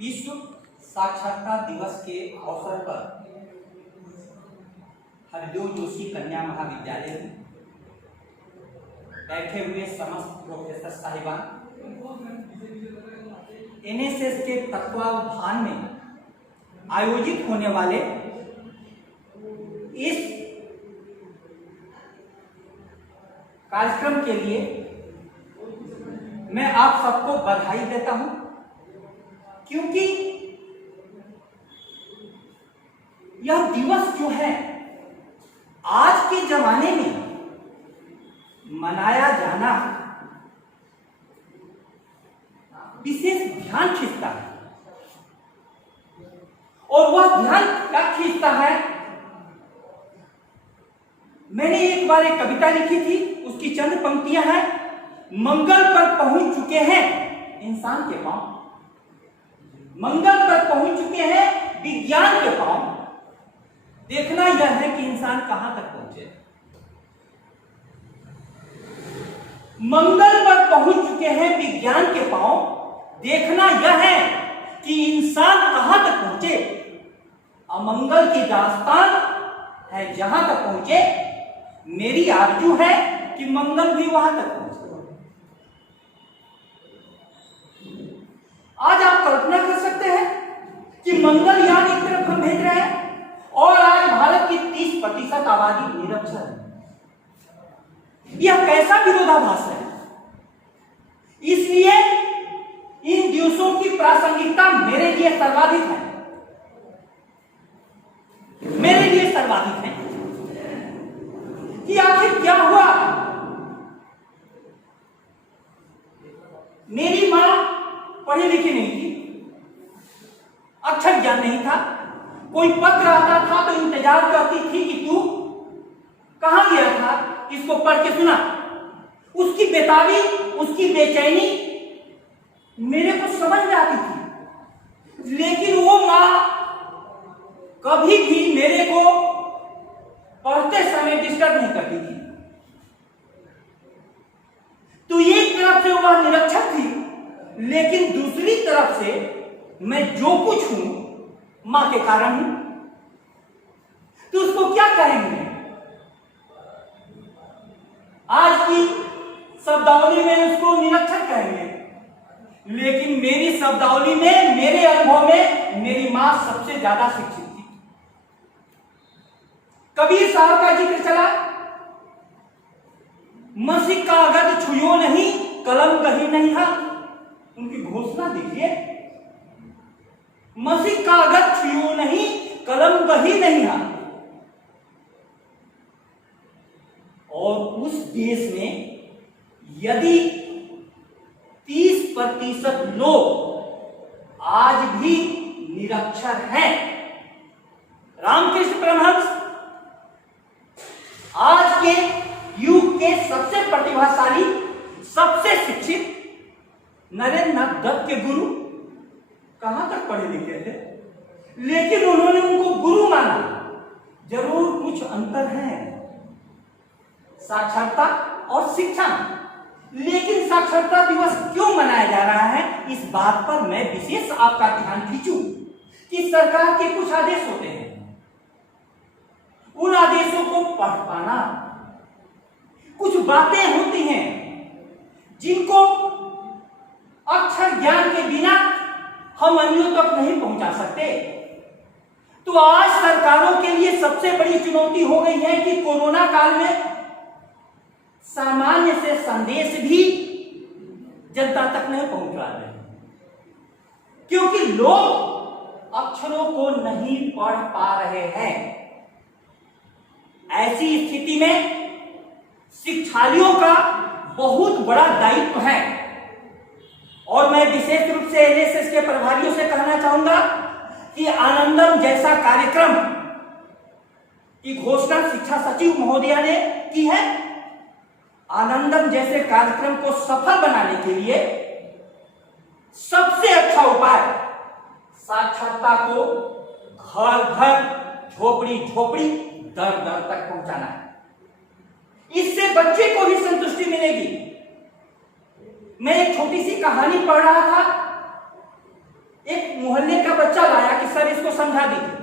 विश्व साक्षरता दिवस के अवसर पर हरिदेव जोशी कन्या महाविद्यालय में बैठे हुए समस्त प्रोफेसर साहिबान, एनएसएस के तत्वावधान में आयोजित होने वाले इस कार्यक्रम के लिए मैं आप सबको बधाई देता हूं, क्योंकि यह दिवस जो है आज के जमाने में मनाया जाना विशेष ध्यान खींचता है। और वह ध्यान क्या खींचता है, मैंने एक बार एक कविता लिखी थी, उसकी चंद पंक्तियां हैं। मंगल पर पहुंच चुके हैं इंसान के पांव, मंगल पर पहुंच चुके हैं विज्ञान के पांव, देखना यह है कि इंसान कहां तक पहुंचे। मंगल पर पहुंच चुके हैं विज्ञान के पांव, देखना यह है कि इंसान कहां तक पहुंचे। अमंगल की दास्तान है जहां तक पहुंचे, मेरी आरज़ू है कि मंगल भी वहां तक पहुंचे। आज आप कल्पना कर सकते हैं कि मंगलयान एक तरफ हम भेज रहे हैं और आज भारत की 30% आबादी निरक्षर है। यह कैसा विरोधाभास है। इसलिए इन दिवसों की प्रासंगिकता मेरे लिए सर्वाधिक है, मेरे लिए सर्वाधिक है कि आखिर क्या हुआ। मेरी मां पढ़ी लिखी नहीं थी, अक्षर ज्ञान नहीं था, कोई पत्र आता था तो इंतजार करती थी कि तू कहां गया था, इसको पढ़ के सुना। उसकी बेताबी, उसकी बेचैनी मेरे को समझ में आती थी, लेकिन वो मां कभी भी मेरे को पढ़ते समय डिस्टर्ब नहीं करती थी। तो एक तरफ से वह निरक्षर थी, लेकिन दूसरी तरफ से मैं जो कुछ हूं मां के कारण हूं। तो उसको क्या कहेंगे। आज की शब्दावली में उसको निरक्षर कहेंगे, लेकिन मेरी शब्दावली में, मेरे अनुभव में मेरी मां सबसे ज्यादा शिक्षित थी। कबीर साहब का जिक्र चला, मसी कागज छुयो नहीं, कलम कहीं नहीं हा। उनकी घोषणा देखिए, मसी कागज छुयो नहीं, कलम कहीं नहीं हा। और उस देश में यदि 30% लोग आज भी निरक्षर हैं, रामकृष्ण परमहंस आज के युग के सबसे प्रतिभाशाली, सबसे शिक्षित नरेंद्र नाथ दत्त के गुरु कहां तक पढ़े लिखे थे, लेकिन उन्होंने उनको गुरु माना। जरूर कुछ अंतर है साक्षरता और शिक्षा, लेकिन साक्षरता दिवस क्यों मनाया जा रहा है, इस बात पर मैं विशेष आपका ध्यान खींचूं कि सरकार के कुछ आदेश होते हैं, उन आदेशों को पढ़ पाना, कुछ बातें होती हैं जिनको अक्षर ज्ञान के बिना हम अन्यों तक नहीं पहुंचा सकते। तो आज सरकारों के लिए सबसे बड़ी चुनौती हो गई है कि कोरोना काल में सामान्य से संदेश भी जनता तक नहीं पहुंच रहा है, क्योंकि लोग अक्षरों को नहीं पढ़ पा रहे हैं। ऐसी स्थिति में शिक्षार्थियों का बहुत बड़ा दायित्व है। और मैं विशेष रूप से एनएसएस के प्रभारियों से कहना चाहूंगा कि आनंदम जैसा कार्यक्रम की घोषणा शिक्षा सचिव महोदया ने की है। आनंदम जैसे कार्यक्रम को सफल बनाने के लिए सबसे अच्छा उपाय साक्षरता को घर घर, झोपड़ी झोपड़ी, दर दर तक पहुंचाना है। इससे बच्चे को भी संतुष्टि मिलेगी। मैं एक छोटी सी कहानी पढ़ रहा था। एक मोहल्ले का बच्चा लाया कि सर इसको समझा दीजिए।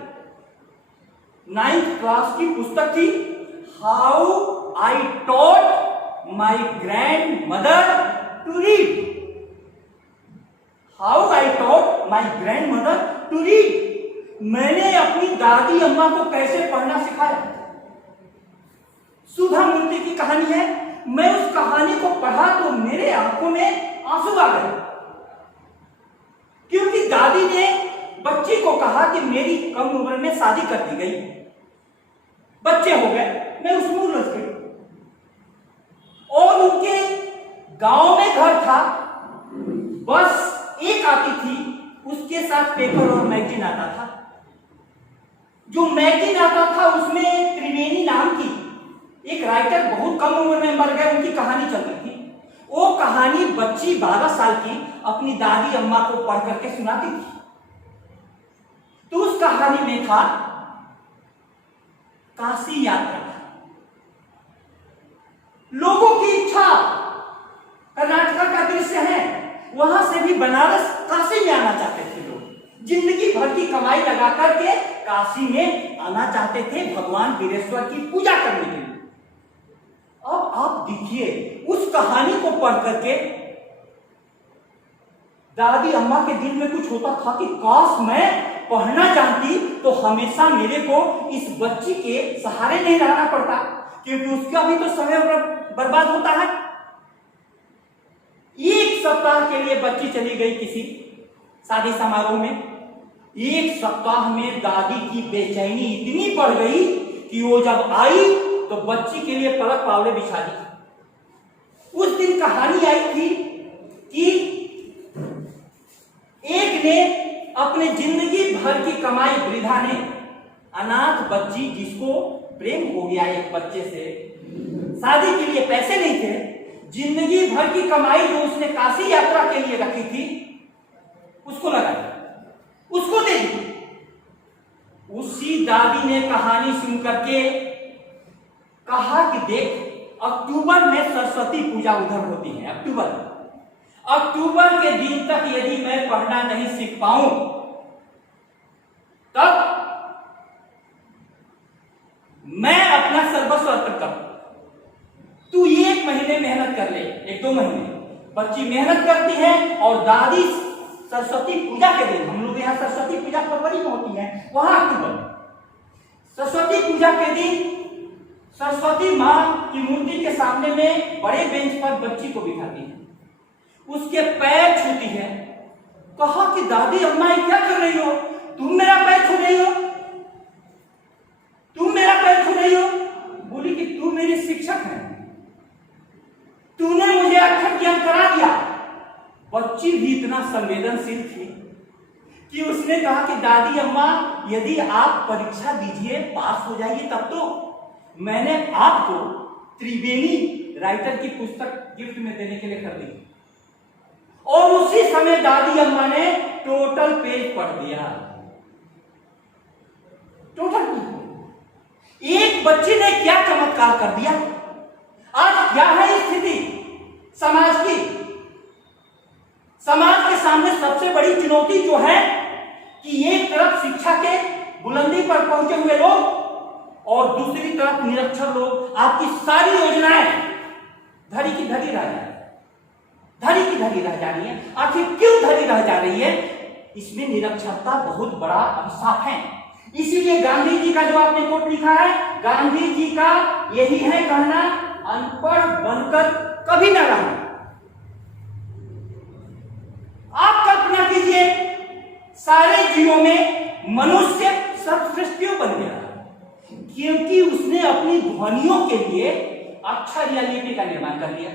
9th क्लास की पुस्तक थी, how I taught my grandmother to read. How I taught my grandmother to read. मैंने अपनी दादी अम्मा को कैसे पढ़ना सिखाया। सुधा मूर्ति की कहानी है। मैं उस कहानी को पढ़ा तो मेरे आंखों में आंसू आ गए, क्योंकि दादी ने बच्ची को कहा कि मेरी कम उम्र में शादी कर दी गई, बच्चे हो गए, मैं उसमें उलझ गई। और उनके गांव में घर था, बस एक आती थी, उसके साथ पेपर और मैगजीन आता था। जो मैगजीन आता था उसमें त्रिवेणी नाम की एक राइटर बहुत कम उम्र में मर गए, उनकी कहानी चल रही थी। वो कहानी बच्ची 12 साल की अपनी दादी अम्मा को पढ़ करके सुनाती थी। तो उस कहानी में था काशी यात्रा। लोगों की इच्छा, कर्नाटक का दृश्य है, वहां से भी बनारस काशी में आना चाहते थे लोग। जिंदगी भर की कमाई लगा करके काशी में आना चाहते थे भगवान वीरेश्वर की पूजा करने के लिए। अब आप देखिए, उस कहानी को पढ़ करके दादी अम्मा के दिल में कुछ होता था कि काश मैं पढ़ना जानती तो हमेशा मेरे को इस बच्ची के सहारे नहीं रहना पड़ता, क्योंकि उसका भी तो समय बर्बाद होता है। एक सप्ताह के लिए बच्ची चली गई किसी शादी समारोह में। एक सप्ताह में दादी की बेचैनी इतनी बढ़ गई कि वो जब आई तो बच्ची के लिए पलक पावले बिछा दी। उस दिन कहानी आई थी कि एक ने अपने जिंदगी भर की कमाई, वृद्धा ने, अनाथ बच्ची जिसको प्रेम हो गया एक बच्चे से, शादी के लिए पैसे नहीं थे, जिंदगी भर की कमाई जो उसने काशी यात्रा के लिए रखी थी उसको लगाई, उसको दे दी। उसी दादी ने कहानी सुन करके कहा कि देख, अक्टूबर में सरस्वती पूजा उधर होती है। अक्टूबर के दिन तक यदि मैं पढ़ना नहीं सीख पाऊं तब मैं अपना सर्वस्व अर्पण करूं। तू 1 महीने मेहनत कर ले, 1-2 महीने। बच्ची मेहनत करती है और दादी सरस्वती पूजा के दिन, हम लोग यहाँ सरस्वती पूजा फरवरी में होती है, वहां अक्टूबर, सरस्वती पूजा के दिन सरस्वती माँ की मूर्ति के सामने में बड़े बेंच पर बच्ची को बिठाती है, उसके पैर छूती है। कहा कि दादी अम्मा ये क्या कर रही हो, तुम मेरा पैर छू रही हो, तुम मेरा पैर छू रही हो। बोली कि तू मेरी शिक्षक है, तूने मुझे अक्षर ज्ञान करा दिया। बच्ची भी इतना संवेदनशील थी कि उसने कहा कि दादी अम्मा यदि आप परीक्षा दीजिए, पास हो जाइए तब तो। मैंने आपको त्रिवेणी राइटर की पुस्तक गिफ्ट में देने के लिए कर दी। और उसी समय दादी अम्मा ने टोटल पेज पढ़ दिया, टोटल पेज। एक बच्ची ने क्या चमत्कार कर दिया। आज क्या है स्थिति समाज की। समाज के सामने सबसे बड़ी चुनौती जो है कि एक तरफ शिक्षा के बुलंदी पर पहुंचे हुए लोग और दूसरी तरफ निरक्षर लोग। आपकी सारी योजनाएं धरी की धरी रह जा रही है, धरी की धरी रह जा रही है। आखिर क्यों धरी रह जा रही है? इसमें निरक्षरता बहुत बड़ा अभिशाप है। इसीलिए गांधी जी का जो आपने कोट लिखा है, गांधी जी का यही है कहना, अनपढ़ बनकर कभी न रहना। आप कल्पना कीजिए, सारे जीवों में मनुष्य सर्वश्रेष्ठ बन गया क्योंकि उसने अपनी ध्वनियों के लिए अक्षर या लिपि का निर्माण कर लिया।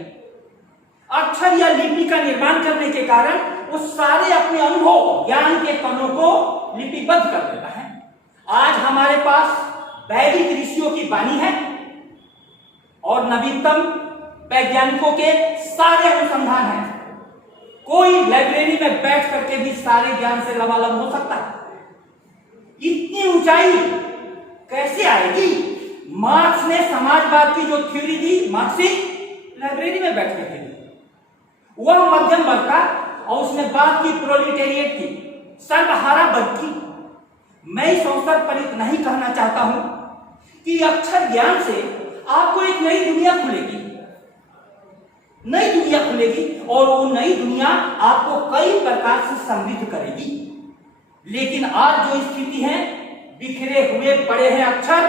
अक्षर या लिपि का निर्माण करने के कारण वो सारे अपने अनुभव, ज्ञान के कणों को लिपिबद्ध कर देता है। आज हमारे पास वैदिक ऋषियों की वाणी है और नवीनतम वैज्ञानिकों के सारे अनुसंधान हैं। कोई लाइब्रेरी में बैठ करके भी सारे ज्ञान से लबालब हो सकता है। इतनी ऊंचाई कैसे आएगी? मार्क्स ने समाजवाद की जो थ्योरी दी, मार्क्सिस्ट, लाइब्रेरी में बैठ करके दी। वह मध्यम वर्ग का, और उसने बात की प्रोलिटेरिएट की, सर्वहारा, बल्कि मैं इस अवसर पर इतना ही कहना चाहता हूं कि अक्षर ज्ञान से आपको एक नई दुनिया खुलेगी, नई दुनिया खुलेगी, और वो नई दुनिया आपको कई प्रकार से समृद्ध करेगी। लेकिन आज जो स्थिति है, बिखरे हुए पड़े हैं अक्षर,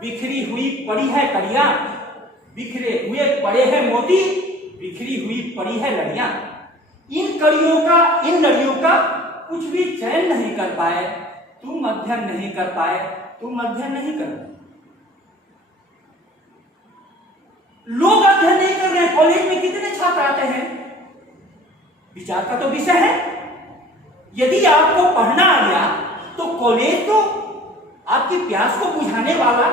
बिखरी हुई पड़ी है कड़ियां, बिखरे हुए पड़े हैं मोती, बिखरी हुई पड़ी है लड़ियां। इन लड़ियों का कुछ भी चयन नहीं कर पाए, तुम अध्ययन नहीं कर पाए, तुम अध्ययन नहीं कर पाए। लोग अध्ययन नहीं कर रहे। कॉलेज में कितने छात्र आते हैं? विचार का तो विषय है। यदि आपको पढ़ना आ गया तो कॉलेज तो आपकी प्यास को बुझाने वाला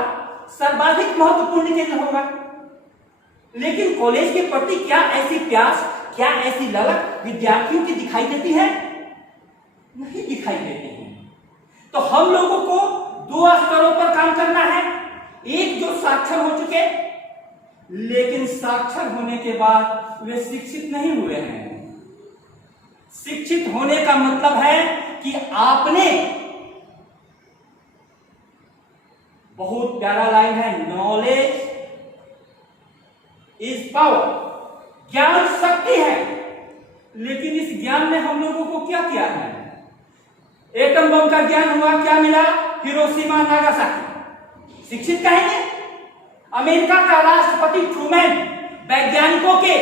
सर्वाधिक महत्वपूर्ण केंद्र होगा। लेकिन कॉलेज के प्रति क्या ऐसी प्यास, क्या ऐसी ललक विद्यार्थियों की दिखाई देती है? नहीं दिखाई देती है। तो हम लोगों को दो स्तरों पर काम करना है। एक जो साक्षर हो चुके, लेकिन साक्षर होने के बाद वे शिक्षित नहीं हुए हैं। शिक्षित होने का मतलब है कि आपने, बहुत प्यारा लाइन है, नॉलेज इज पावर, ज्ञान शक्ति है। लेकिन इस ज्ञान ने हम लोगों को क्या किया है? एटम बम का ज्ञान हुआ, क्या मिला? Hiroshima Nagasaki. शिक्षित कहेंगे? अमेरिका का राष्ट्रपति ट्रूमैन वैज्ञानिकों के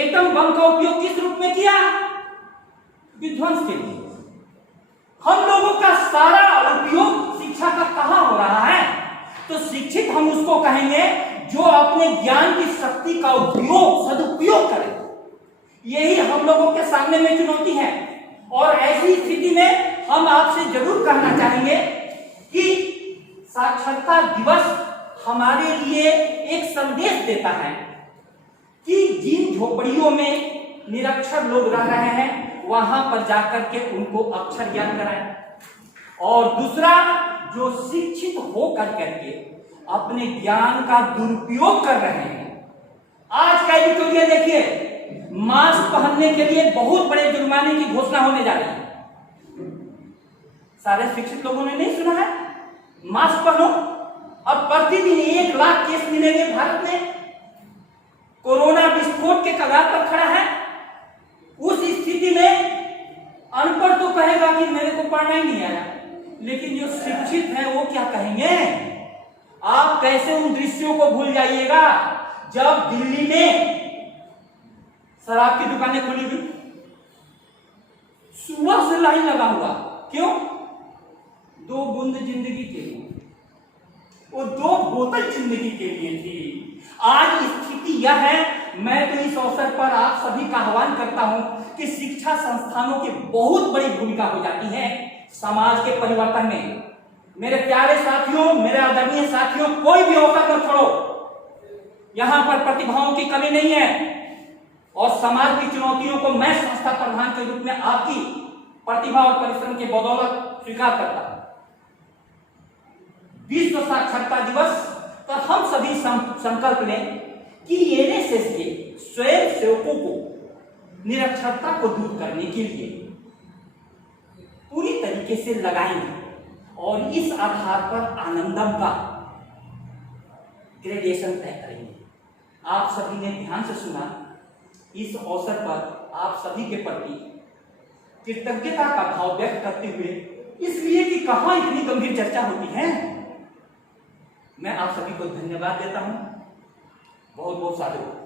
एटम बम का उपयोग किस रूप में किया? विध्वंस के लिए। हम लोगों का सारा उपयोग शिक्षा का कहां हो रहा है? तो शिक्षित हम उसको कहेंगे जो अपने ज्ञान की शक्ति का उपयोग, सदुपयोग करे। यही हम लोगों के सामने में चुनौती है। और ऐसी स्थिति में हम आपसे जरूर कहना चाहेंगे कि साक्षरता दिवस हमारे लिए एक संदेश देता है कि जिन झोपड़ियों में निरक्षर लोग रह रहे हैं, वहां पर जाकर के उनको अक्षर ज्ञान कराएं। और दूसरा, जो शिक्षित हो करके अपने ज्ञान का दुरुपयोग कर रहे हैं। आज का एडिटोरियल देखिए, मास्क पहनने के लिए बहुत बड़े जुर्माने की घोषणा होने जा रही है। सारे शिक्षित लोगों ने नहीं सुना है? मास्क पहनो। अब प्रतिदिन 1 लाख केस मिलेंगे भारत में। कोरोना विस्फोट के कगार पर खड़ा है। उस स्थिति में अनपढ़ तो कहेगा कि मेरे को पढ़ना ही नहीं आया, लेकिन जो शिक्षित है वो क्या कहेंगे? आप कैसे उन दृश्यों को भूल जाइएगा जब दिल्ली में शराब की दुकानें खुली हुई, सुबह से लाइन लगा हुआ। क्यों? 2 बूंद जिंदगी के लिए, वो 2 बोतल जिंदगी के लिए थी। आज स्थिति यह है। मैं तो इस अवसर पर आप सभी का आह्वान करता हूं कि शिक्षा संस्थानों की बहुत बड़ी भूमिका हो जाती है समाज के परिवर्तन में। मेरे प्यारे साथियों, मेरे आदरणीय साथियों, कोई भी अवसर मत छोड़ो। यहां पर प्रतिभाओं की कमी नहीं है और समाज की चुनौतियों को मैं संस्था प्रधान के रूप में आपकी प्रतिभा और परिश्रम के बदौलत स्वीकार करता हूं। विश्व साक्षरता दिवस पर हम सभी संकल्प लें कि एनएसएस के स्वयं सेवकों को निरक्षरता को दूर करने के लिए पूरी तरीके से लगाएंगे और इस आधार पर आनंदम का ग्रेडेशन तय करेंगे। आप सभी ने ध्यान से सुना। इस अवसर पर आप सभी के प्रति कृतज्ञता का भाव व्यक्त करते हुए, इसलिए कि कहां इतनी गंभीर चर्चा होती है, मैं आप सभी को धन्यवाद देता हूं। बहुत बहुत साधुवाद।